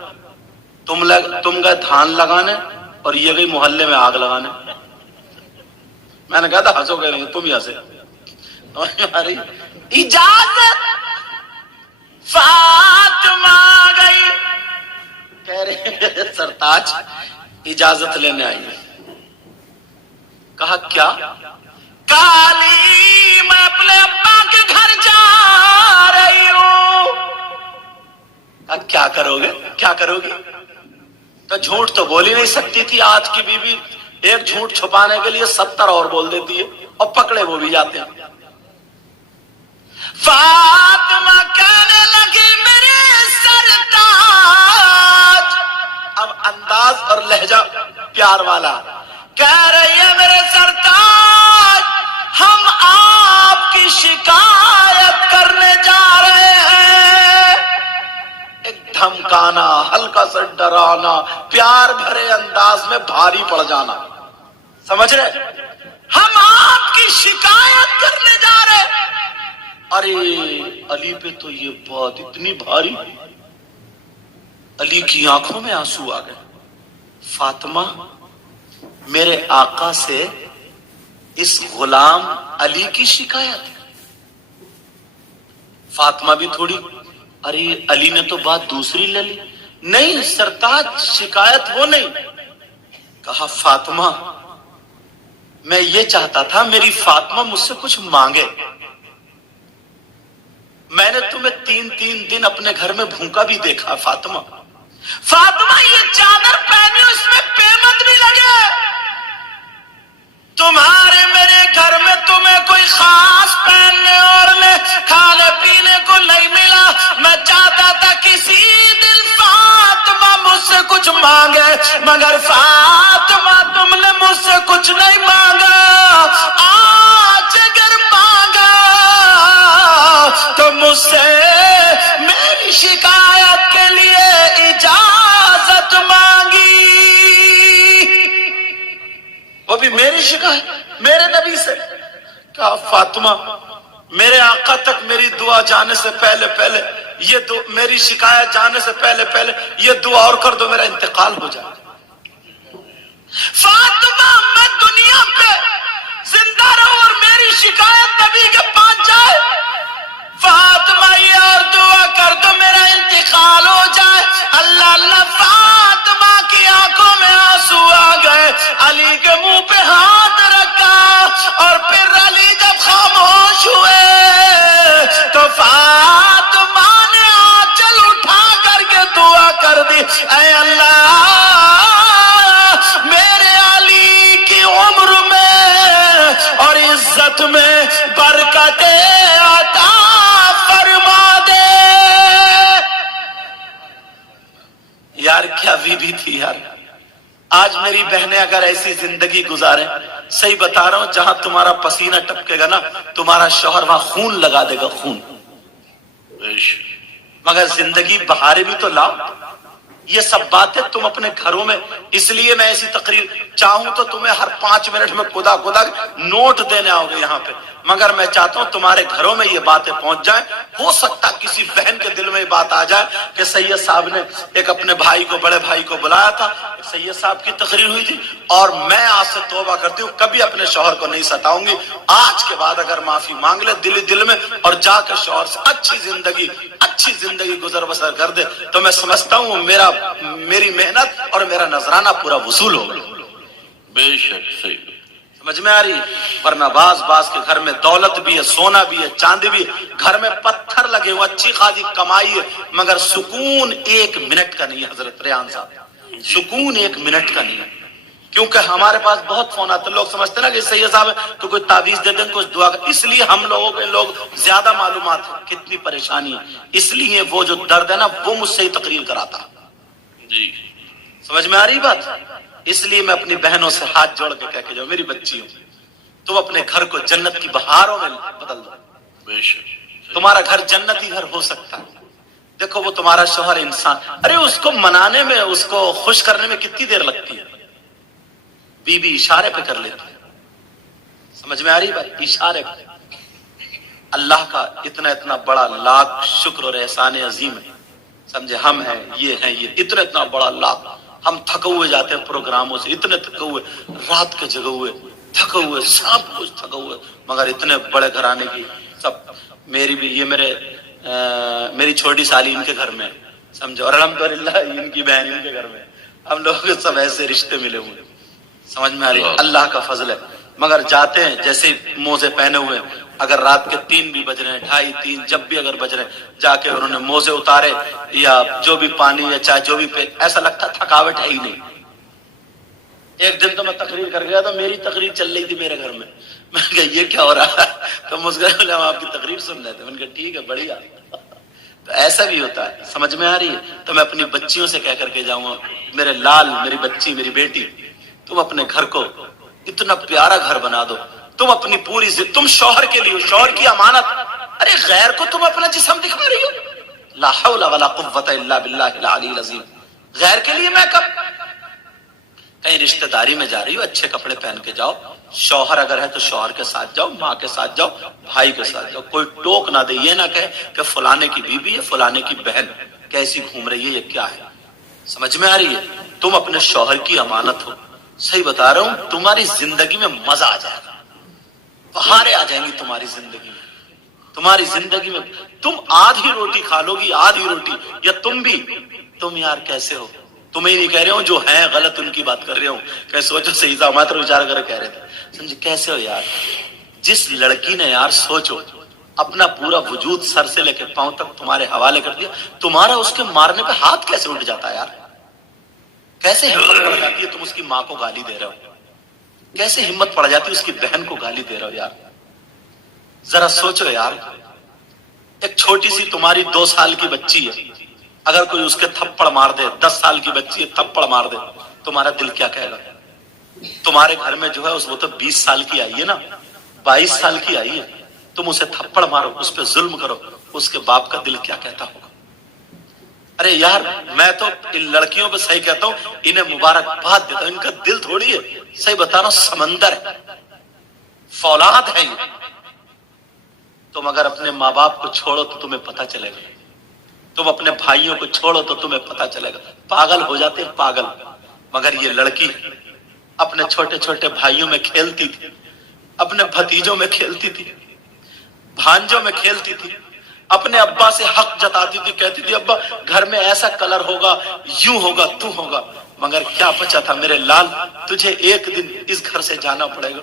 تم گئے دھان لگانے اور یہ گئی محلے میں آگ لگانے. میں نے کہا تھا ہنسو گے نہیں، تم ہی ہنسے. اجازت فاطمہ گئی، کہہ رہے سرتاج اجازت لینے آئی. کہا کیا؟ کالی میں اپنے ابا کے گھر جا رہی ہوں. کہا کیا کرو گے، کیا کرو گی؟ تو جھوٹ تو بول ہی نہیں سکتی تھی. آج کی بیوی ایک جھوٹ چھپانے کے لیے 70 اور بول دیتی ہے اور پکڑے وہ بھی جاتے ہیں. فاطمہ کہنے لگی میرے سرتاج، اب انداز اور لہجہ پیار والا، کہہ رہی ہے میرے سرتاج ہم آپ کی شکایت کرنے جا رہے ہیں. ایک دھمکانا، ہلکا سا ڈرانا، پیار بھرے انداز میں بھاری پڑ جانا، سمجھ رہے؟ ہم آپ کی شکایت کرنے جا رہے. ارے علی پہ تو یہ بات اتنی بھاری، علی کی آنکھوں میں آنسو آ گئے. فاطمہ میرے آقا سے اس غلام علی کی شکایت. فاطمہ بھی تھوڑی، ارے علی نے تو بات دوسری لے لی. نہیں سرتاج شکایت وہ نہیں. کہا فاطمہ میں یہ چاہتا تھا میری فاطمہ مجھ سے کچھ مانگے. میں نے تمہیں 3 دن اپنے گھر میں بھوکا بھی دیکھا. فاطمہ یہ چادر پہنی اس میں پیمند بھی لگے. تمہارے میرے گھر میں تمہیں کوئی خاص پہننے اوڑھنے کھانے پینے کو نہیں ملا. میں چاہتا تھا کسی دن فاطمہ مجھ سے کچھ مانگے، مگر فاطمہ تم نے مجھ سے کچھ نہیں مانگا. آج اگر مانگا تو مجھ سے میری شکایت کے لیے اجازت مانگی. وہ بھی میری شکایت میرے نبی سے. کہا فاطمہ میرے آقا تک میری دعا جانے سے پہلے یہ میری شکایت جانے سے پہلے یہ دعا اور کر دو میرا انتقال ہو جائے. فاطمہ میں دنیا پہ زندہ رہوں اور میری شکایت نبی کے پاس جائے. فاطمہ یہ اور دعا کر دو میرا انتقال ہو جائے. اللہ اللہ فاطمہ کی آنکھوں میں آنسو آ گئے. علی کے منہ پہ ہاتھ رکھا اور پھر علی جب خاموش ہوئے تو فاطمہ نے آنچل اٹھا کر کے دعا کر دی، اے اللہ میرے علی کی عمر میں اور عزت میں برکت عطا فرما دے. یار کیا بیوی تھی یار. آج میری بہنیں اگر ایسی زندگی گزاریں، صحیح بتا رہا ہوں، جہاں تمہارا پسینہ ٹپکے گا نا تمہارا شوہر وہاں خون لگا دے گا، خون. مگر زندگی بہارے بھی تو لاؤ. یہ سب باتیں تم اپنے گھروں میں، اس لیے میں ایسی تقریر چاہوں تو تمہیں ہر 5 منٹ میں خدا نوٹ دینے آؤ گے یہاں پہ، مگر میں چاہتا ہوں تمہارے گھروں میں یہ باتیں پہنچ جائیں. ہو سکتا کسی بہن کے دل میں یہ بات آ جائے کہ سید صاحب نے ایک اپنے بھائی کو، بڑے بھائی کو بلایا تھا، سید صاحب کی تقریر ہوئی تھی اور میں آج سے توبہ کرتی ہوں کبھی اپنے شوہر کو نہیں ستاؤں گی. آج کے بعد اگر معافی مانگ لے دل میں اور جا کر شوہر سے اچھی زندگی گزر بسر کر دے تو میں سمجھتا ہوں میری محنت اور میرا نذرانہ پورا وصول ہوگا. بے شک صحیح سمجھ میں آ رہی. ورنہ باز کے گھر میں دولت بھی ہے، سونا بھی ہے، چاندی بھی ہے، گھر میں پتھر لگے ہوئے، اچھی خاصی کمائی ہے، مگر سکون 1 منٹ کا نہیں ہے. حضرت ریان صاحب سکون 1 منٹ کا نہیں ہے. کیونکہ ہمارے پاس بہت فون آتے، لوگ سمجھتے نا کہ سید صاحب تو کوئی تعویذ دے دیں، کچھ دعا کر. اس لیے ہم لوگوں کے لوگ زیادہ معلومات ہیں کتنی پریشانی ہے، اس لیے وہ جو درد ہے نا وہ مجھ سے ہی تقریر کراتا. جی سمجھ میں آ رہی بات. اس لیے میں اپنی بہنوں سے ہاتھ جوڑ کے کہہ کے جاؤ میری بچی ہوں، تم اپنے گھر کو جنت کی بہاروں میں بدل دو. بے شک تمہارا گھر جنتی گھر ہو سکتا ہے. دیکھو وہ تمہارا شوہر انسان، ارے اس کو منانے میں، اس کو خوش کرنے میں کتنی دیر لگتی ہے. بیوی اشارے پہ کر لیتی ہے. سمجھ میں آ رہی بات، اشارے پہ. اللہ کا اتنا اتنا بڑا لاکھ شکر اور احسان عظیم ہے، سمجھے؟ ہم ہیں، یہ اتنا اتنا بڑا لاکھ. ہم تھکے ہوئے جاتے ہیں پروگراموں سے، اتنے تھکے ہوئے، رات کے جگے ہوئے، تھکے ہوئے، سب کچھ تھکے ہوئے، مگر اتنے بڑے گھرانے کی سب. میری بھی یہ میری چھوٹی سالی ان کے گھر میں، سمجھو، اور الحمدللہ ان کی بہن ان کے گھر میں. ہم لوگوں کے سب ایسے رشتے ملے ہوئے، سمجھ میں آ رہی ہے؟ اللہ کا فضل ہے. مگر جاتے ہیں جیسے موزے پہنے ہوئے، اگر رات کے 3 بھی بج رہے ہیں، 2:30 3 جب بھی اگر بج رہے ہیں، جا کے انہوں نے موزے اتارے یا جو بھی پانی یا چائے جو بھی ایسا لگتا تھکاوٹ ہے ہی نہیں. ایک دن تو میں تقریر کر گیا تو میری تقریر چل رہی تھی میرے گھر میں. میں نے کہا یہ کیا ہو رہا ہے؟ تو مسکرائے بولے ہم آپ کی تقریر سن رہے تھے. میں نے کہا ٹھیک ہے، بڑھیا. تو ایسا بھی ہوتا ہے، سمجھ میں آ رہی ہے؟ تو میں اپنی بچیوں سے کہہ کر کے جاؤں گا، میرے لال، میری بچی، میری بیٹی، تم اپنے گھر کو اتنا پیارا گھر بنا دو. تم اپنی پوری تم شوہر کے لیے، شوہر کی امانت. ارے غیر کو تم اپنا جسم دکھا رہی ہو، لا حول ولا قوت الا باللہ العلی العظیم. غیر کے لیے میک اپ، کہیں رشتہ داری میں جا رہی ہو اچھے کپڑے پہن کے جاؤ. شوہر اگر ہے تو شوہر کے ساتھ جاؤ، ماں کے ساتھ جاؤ، بھائی کے ساتھ جاؤ. کوئی ٹوک نہ دے، یہ نہ کہے کہ فلانے کی بیوی ہے، فلانے کی بہن کیسی گھوم رہی ہے، یہ کیا ہے. سمجھ میں آ رہی ہے؟ تم اپنے شوہر کی امانت ہو. صحیح بتا رہا ہوں، تمہاری زندگی میں مزہ آ جائے گا، بہاریں آ جائیں گی تمہاری زندگی میں. تمہاری زندگی میں تم آدھی روٹی کھا لو گی، آدھی روٹی. یا تم یار کیسے ہو؟ تمہیں نہیں کہہ رہے ہوں، جو ہیں غلط ان کی بات کر رہے ہوں کہ سوچو صحیح تھا، ماتر وچار کر کہہ رہے تھے. سمجھے کیسے ہو یار؟ جس لڑکی نے یار سوچو اپنا پورا وجود سر سے لے کے پاؤں تک تمہارے حوالے کر دیا، تمہارا اس کے مارنے پہ ہاتھ کیسے اٹھ جاتا ہے یار؟ کیسے ہمت پڑ جاتی ہے تم اس کی ماں کو گالی دے رہے ہو؟ کیسے ہمت پڑ جاتی ہے اس کی بہن کو گالی دے رہے ہو یار؟ ذرا سوچو یار. ایک چھوٹی سی تمہاری 2 سال کی بچی ہے، اگر کوئی اس کے تھپڑ مار دے، 10 سال کی بچی ہے تھپڑ مار دے، تمہارا دل کیا کہے گا؟ تمہارے گھر میں جو ہے وہ تو 20 سال کی آئی ہے نا، 22 سال کی آئی ہے، تم اسے تھپڑ مارو، اس پہ ظلم کرو، اس کے باپ کا دل کیا کہتا ہوگا؟ ارے یار میں تو ان لڑکیوں پہ صحیح کہتا ہوں، انہیں مبارکباد دیتا ہوں. ان کا دل تھوڑی ہے، صحیح بتا رہا ہوں، سمندر ہے، فولاد ہے یہ. تم اگر اپنے ماں باپ کو چھوڑو تو تمہیں پتہ چلے گا، تم اپنے بھائیوں کو چھوڑو تو تمہیں پتہ چلے گا. پاگل ہو جاتے ہیں، پاگل. مگر یہ لڑکی اپنے چھوٹے چھوٹے بھائیوں میں کھیلتی تھی، اپنے بھتیجوں میں کھیلتی تھی، بھانجوں میں کھیلتی تھی، اپنے ابا سے حق جتاتی تھی، کہتی تھی ابا گھر میں ایسا کلر ہوگا، یوں ہوگا، تو ہوگا. مگر کیا بچا تھا میرے لال، تجھے ایک دن اس گھر سے جانا پڑے گا.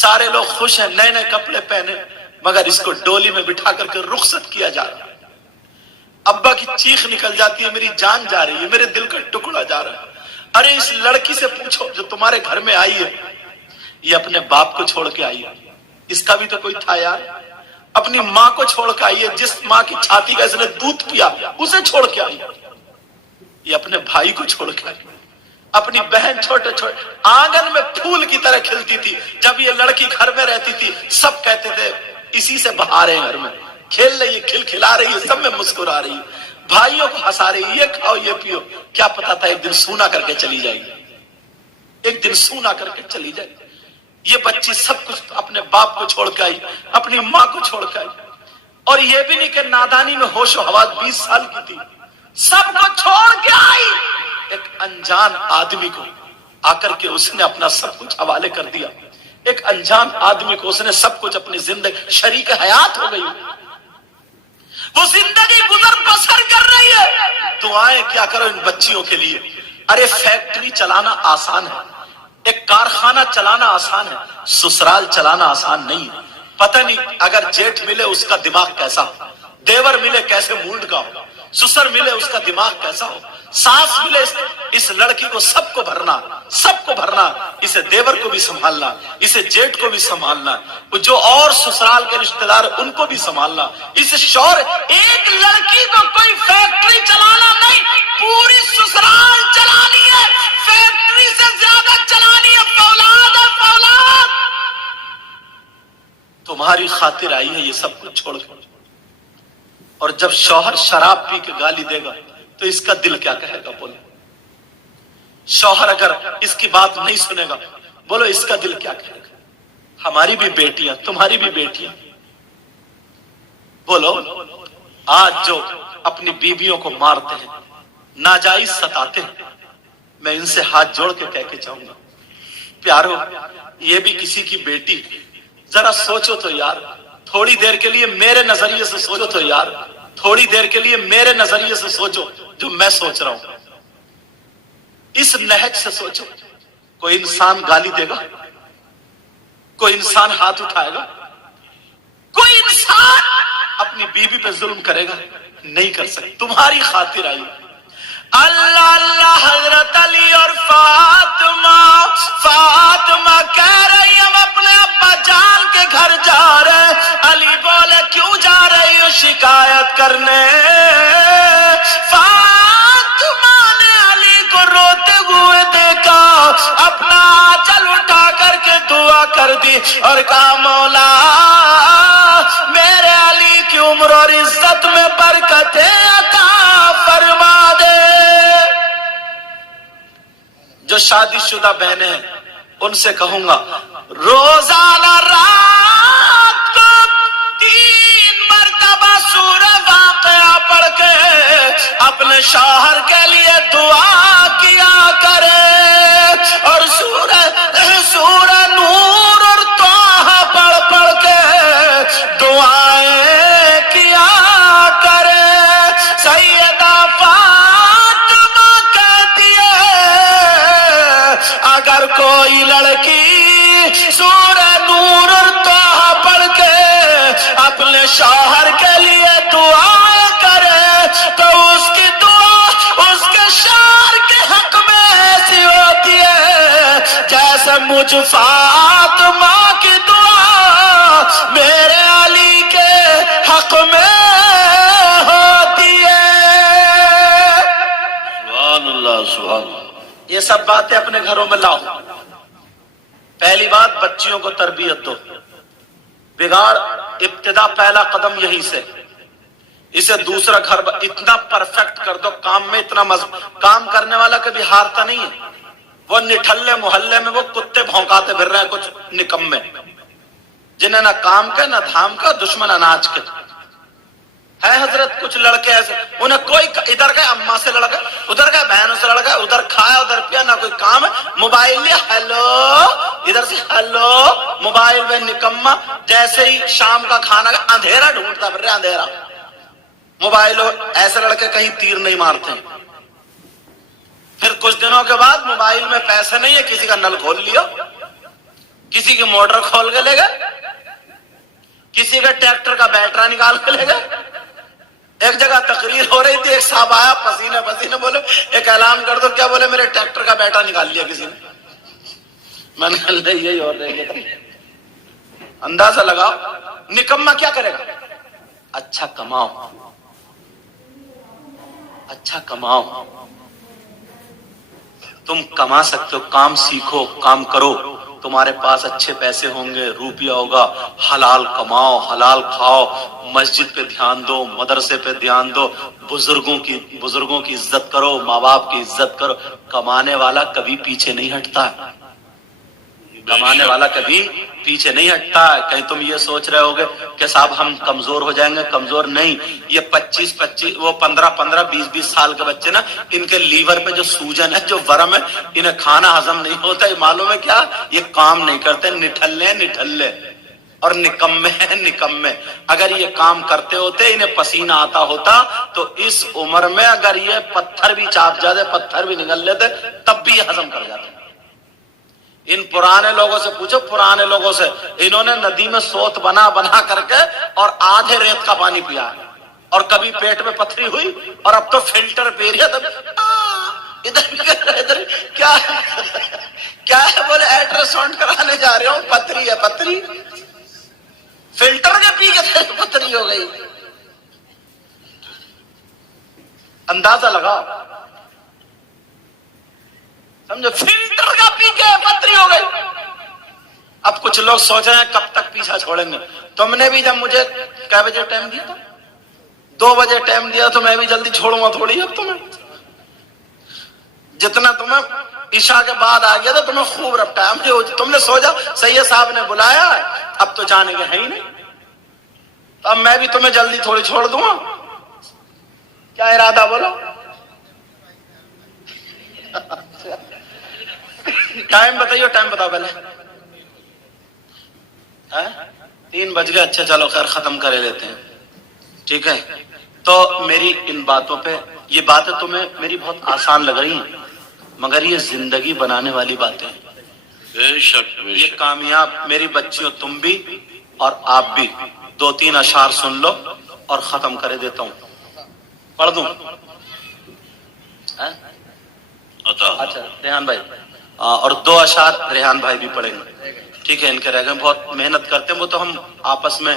سارے لوگ خوش ہیں، نئے نئے کپڑے پہنے، مگر اس کو ڈولی میں بٹھا کر کے رخصت کیا جا رہا ہے. ابا کی چیخ نکل جاتی ہے، میری جان جا رہی ہے، میرے دل کا ٹکڑا جا رہا ہے. ارے اس لڑکی سے پوچھو جو تمہارے گھر میں آئی ہے، یہ اپنے باپ کو چھوڑ کے آئی ہے، اس کا بھی تو کوئی تھا یار. اپنی ماں کو چھوڑ کے آئی ہے، جس ماں کی چھاتی کا اس نے دودھ پیا اسے چھوڑ کے آئی. یہ اپنے بھائی کو چھوڑ کے آئی. اپنی بہن چھوٹے چھوٹے آنگن میں پھول کی طرح کھلتی تھی. جب یہ لڑکی گھر میں رہتی تھی سب کہتے تھے اسی سے بہار ہے، گھر میں کھیل رہی ہے، کھلکھلا رہی ہے، سب میں مسکرا رہی ہے، بھائیوں کو ہنسا رہی ہے، یہ کھاؤ یہ پیو. کیا پتا تھا ایک دن سونا کر کے چلی جائے گی، ایک دن سونا کر کے چلی جائے گی. یہ بچی سب کچھ اپنے باپ کو چھوڑ کے آئی، اپنی ماں کو چھوڑ کے آئی. اور یہ بھی نہیں کہ نادانی میں ہوش و حواس 20 سال کی تھی، سب کو چھوڑ کے آئی. ایک انجان آدمی کو آ کر کے اس نے اپنا سب کچھ حوالے کر دیا. ایک انجان آدمی کو اس نے سب کچھ اپنی زندگی، شریک حیات ہو گئی، وہ زندگی گزر بسر کر رہی ہے. دعائیں کیا کرو ان بچیوں کے لیے. ارے فیکٹری چلانا آسان ہے، ایک کارخانہ چلانا آسان ہے، سسرال چلانا آسان نہیں ہے. پتہ نہیں اگر جیٹھ ملے اس کا دماغ کیسا ہو، دیور ملے کیسے مونڈ کا ہو، سسر ملے اس کا دماغ کیسا ہو، ساس ملے. اس لڑکی کو سب کو بھرنا، سب کو بھرنا، اسے دیور کو بھی سنبھالنا، اسے جیٹ کو بھی سنبھالنا، جو اور سسرال کے رشتہ دار ان کو بھی سنبھالنا. اس شوہر ایک لڑکی کو کوئی فیکٹری چلانا نہیں، پوری سسرال چلانی ہے، فیکٹری سے زیادہ چلانی ہے. فولاد ہے، فولاد. تمہاری خاطر آئی ہے یہ سب کچھ چھوڑ کر. اور جب شوہر شراب پی کے گالی دے گا تو اس کا دل کیا کہے گا؟ بولو. شوہر اگر اس کی بات نہیں سنے گا، بولو اس کا دل کیا کہے گا؟ ہماری بھی بیٹیاں، تمہاری بھی بیٹیاں، بولو آج جو اپنی بیویوں کو مارتے ہیں، ناجائز ستاتے ہیں، میں ان سے ہاتھ جوڑ کے کہہ کے چاہوں گا پیارو، یہ بھی کسی کی بیٹی، ذرا سوچو تو یار، تھوڑی دیر کے لیے میرے نظریے سے سوچو تو یار، تھوڑی دیر کے لیے میرے نظریے سے سوچو جو میں سوچ رہا ہوں، اس نہج سے سوچو۔ کوئی انسان گالی دے گا؟ کوئی انسان ہاتھ اٹھائے گا؟ کوئی انسان اپنی بیوی پہ ظلم کرے گا؟ نہیں کر سکتے۔ تمہاری خاطر آئی اللہ اللہ حضرت علی اور فاطمہ کہہ رہی ہم اپنے ابا جان کے گھر جا رہے۔ علی بولے کیوں جا رہی ہو؟ شکایت کرنے۔ فاطمہ نے علی کو روتے ہوئے دیکھا، اپنا آنچل اٹھا کر کے دعا کر دی اور کہا مولا میرے علی کی عمر اور عزت میں برکتیں عطا فرما دے۔ جو شادی شدہ بہنیں ہیں ان سے کہوں گا روزانہ رات کو 3 مرتبہ سورہ واقعہ پڑھ کے اپنے شوہر کے لیے دعا کیا کرے، اور سورہ نور اور طہ پڑھ کے دعائیں کیا کرے۔ سیدہ فاطمہ کہتی ہے اگر کوئی لڑکی سورہ نور اور طہ پڑھ کے اپنے شوہر کے لیے دعائیں کرے تو اس کی دعا اس کے شوہر کے حق میں ایسی ہوتی ہے جیسے مجھ فاطمہ کی دعا میرے علی کے حق میں ہوتی ہے۔ سبحان اللہ سبحان اللہ۔ یہ سب باتیں اپنے گھروں میں لاؤ۔ پہلی بات بچیوں کو تربیت دو۔ بگاڑ ابتدا پہلا قدم یہی سے، اسے دوسرا گھر اتنا پرفیکٹ کر دو، کام میں اتنا کام کرنے والا کبھی ہارتا نہیں ہے۔ وہ نٹھلے محلے میں وہ کتے بھونکاتے پھر رہے ہیں کچھ نکمے، جنہیں نہ کام کا نہ دھام کا، دشمن اناج کے ہے حضرت۔ کچھ لڑکے ایسے انہیں کوئی ادھر گئے اماں سے لڑ گئے، ادھر گئے بہنوں سے لڑ گئے، ادھر کھایا ادھر پیا، نہ کوئی کام ہے، موبائل لیا ہیلو ادھر سے ہیلو موبائل میں نکما۔ جیسے ہی شام کا کھانا کا اندھیرا ڈھونڈتا پھر اندھیرا موبائل، ایسے لڑکے کہیں تیر نہیں مارتے ہیں۔ پھر کچھ دنوں کے بعد موبائل میں پیسے نہیں ہے، کسی کا نل کھول لیا، کسی کی موٹر کھول کے لے گئے، کسی کا ٹریکٹر کا بیٹری نکال کے لے گئے۔ ایک جگہ تقریر ہو رہی تھی، ایک صاحب آیا پسینے پسینے، بولے ایک اعلان کر دو۔ کیا بولے؟ میرے ٹریکٹر کا بیٹا نکال لیا کسی نے۔ میں نے کہا یہی اور رہ گیا۔ اندازہ لگاؤ نکما کیا کرے گا؟ اچھا کماؤ، اچھا کماؤ، تم کما سکتے ہو، کام سیکھو، کام کرو، تمہارے پاس اچھے پیسے ہوں گے، روپیہ ہوگا، حلال کماؤ، حلال کھاؤ، مسجد پہ دھیان دو، مدرسے پہ دھیان دو، بزرگوں کی عزت کرو، ماں باپ کی عزت کرو۔ کمانے والا کبھی پیچھے نہیں ہٹتا ہے، کمانے والا کبھی پیچھے نہیں ہٹتا ہے۔ کہیں تم یہ سوچ رہے ہوگے کہ صاحب ہم کمزور ہو جائیں گے، کمزور نہیں۔ یہ 15 20 سال کے بچے نا، ان کے لیور پہ جو سوجن ہے، جو ورم ہے، انہیں کھانا ہضم نہیں ہوتا۔ یہ معلوم ہے کیا؟ یہ کام نہیں کرتے، نٹھلے اور نکمے۔ اگر یہ کام کرتے ہوتے، انہیں پسینہ آتا ہوتا تو اس عمر میں اگر یہ پتھر بھی چاپ جاتے، پتھر بھی نگل لیتے، تب بھی یہ ہضم کر جاتے۔ ان پرانے لوگوں سے پوچھو، پرانے لوگوں سے، انہوں نے ندی میں سوت بنا کر کے اور آدھے ریت کا پانی پیا، اور کبھی پیٹ میں پتھری ہوئی اور اب تو فلٹر پی رہی ہے۔ ادھر کیا ہے؟ بولے الٹراساؤنڈ کرانے جا رہے ہوں، پتھری ہے، پتھری فلٹر کے پی کے پتھری ہو گئی۔ اندازہ لگاؤ، سمجھو، فلٹر کا پی کے پتھری ہو گئی۔ اب کچھ لوگ سوچ رہے ہیں کب تک پیچھا چھوڑیں گے۔ تم نے بھی جب مجھے کیا بجے ٹائم دیا تھا؟ 2 بجے ٹائم دیا تو میں بھی جلدی چھوڑوں گا تھوڑی۔ اب جتنا تمہیں عشاء کے بعد آ گیا تو تمہیں خوب رپٹا، تم نے سوچا سید صاحب نے بلایا ہے، اب تو جانے کے ہے ہی نہیں۔ تو اب میں بھی تمہیں جلدی تھوڑی چھوڑ دوں گا. کیا ارادہ بولو؟ ٹائم بتائیے، ٹائم بتاؤ پہلے. 3 بج گئے. اچھا چلو خیر ختم کر لیتے ہیں. ٹھیک ہے. تو میری ان باتوں پہ، یہ باتیں تمہیں میری بہت آسان لگ رہی ہیں مگر یہ زندگی بنانے والی باتیں ہیں. بے شک بے یہ شک. کامیاب میری بچیوں تم بھی اور آپ بھی 2-3 اشعار سن لو اور ختم کر دیتا ہوں. پڑھ دوں؟ اچھا ریحان بھائی، اور 2 اشعار ریحان بھائی بھی پڑھیں گے. ٹھیک ہے. ان کے رہ گئے، بہت محنت کرتے ہیں وہ تو. ہم آپس میں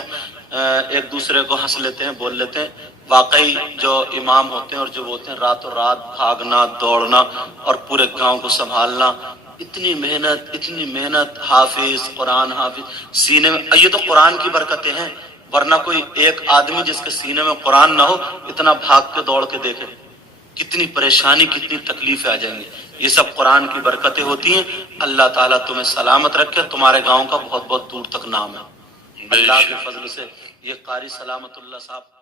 ایک دوسرے کو ہنس لیتے ہیں، بول لیتے ہیں. واقعی جو امام ہوتے ہیں اور جو ہوتے ہیں، راتوں رات بھاگنا دوڑنا اور پورے گاؤں کو سنبھالنا، اتنی محنت. حافظ قرآن، حافظ سینے میں. یہ تو قرآن کی برکتیں ہیں، ورنہ کوئی ایک آدمی جس کے سینے میں قرآن نہ ہو اتنا بھاگ کے دوڑ کے دیکھے، کتنی پریشانی کتنی تکلیفیں آ جائیں گی. یہ سب قرآن کی برکتیں ہوتی ہیں. اللہ تعالیٰ تمہیں سلامت رکھے. تمہارے گاؤں کا بہت بہت دور تک نام ہے اللہ کے فضل سے. یہ قاری سلامت اللہ صاحب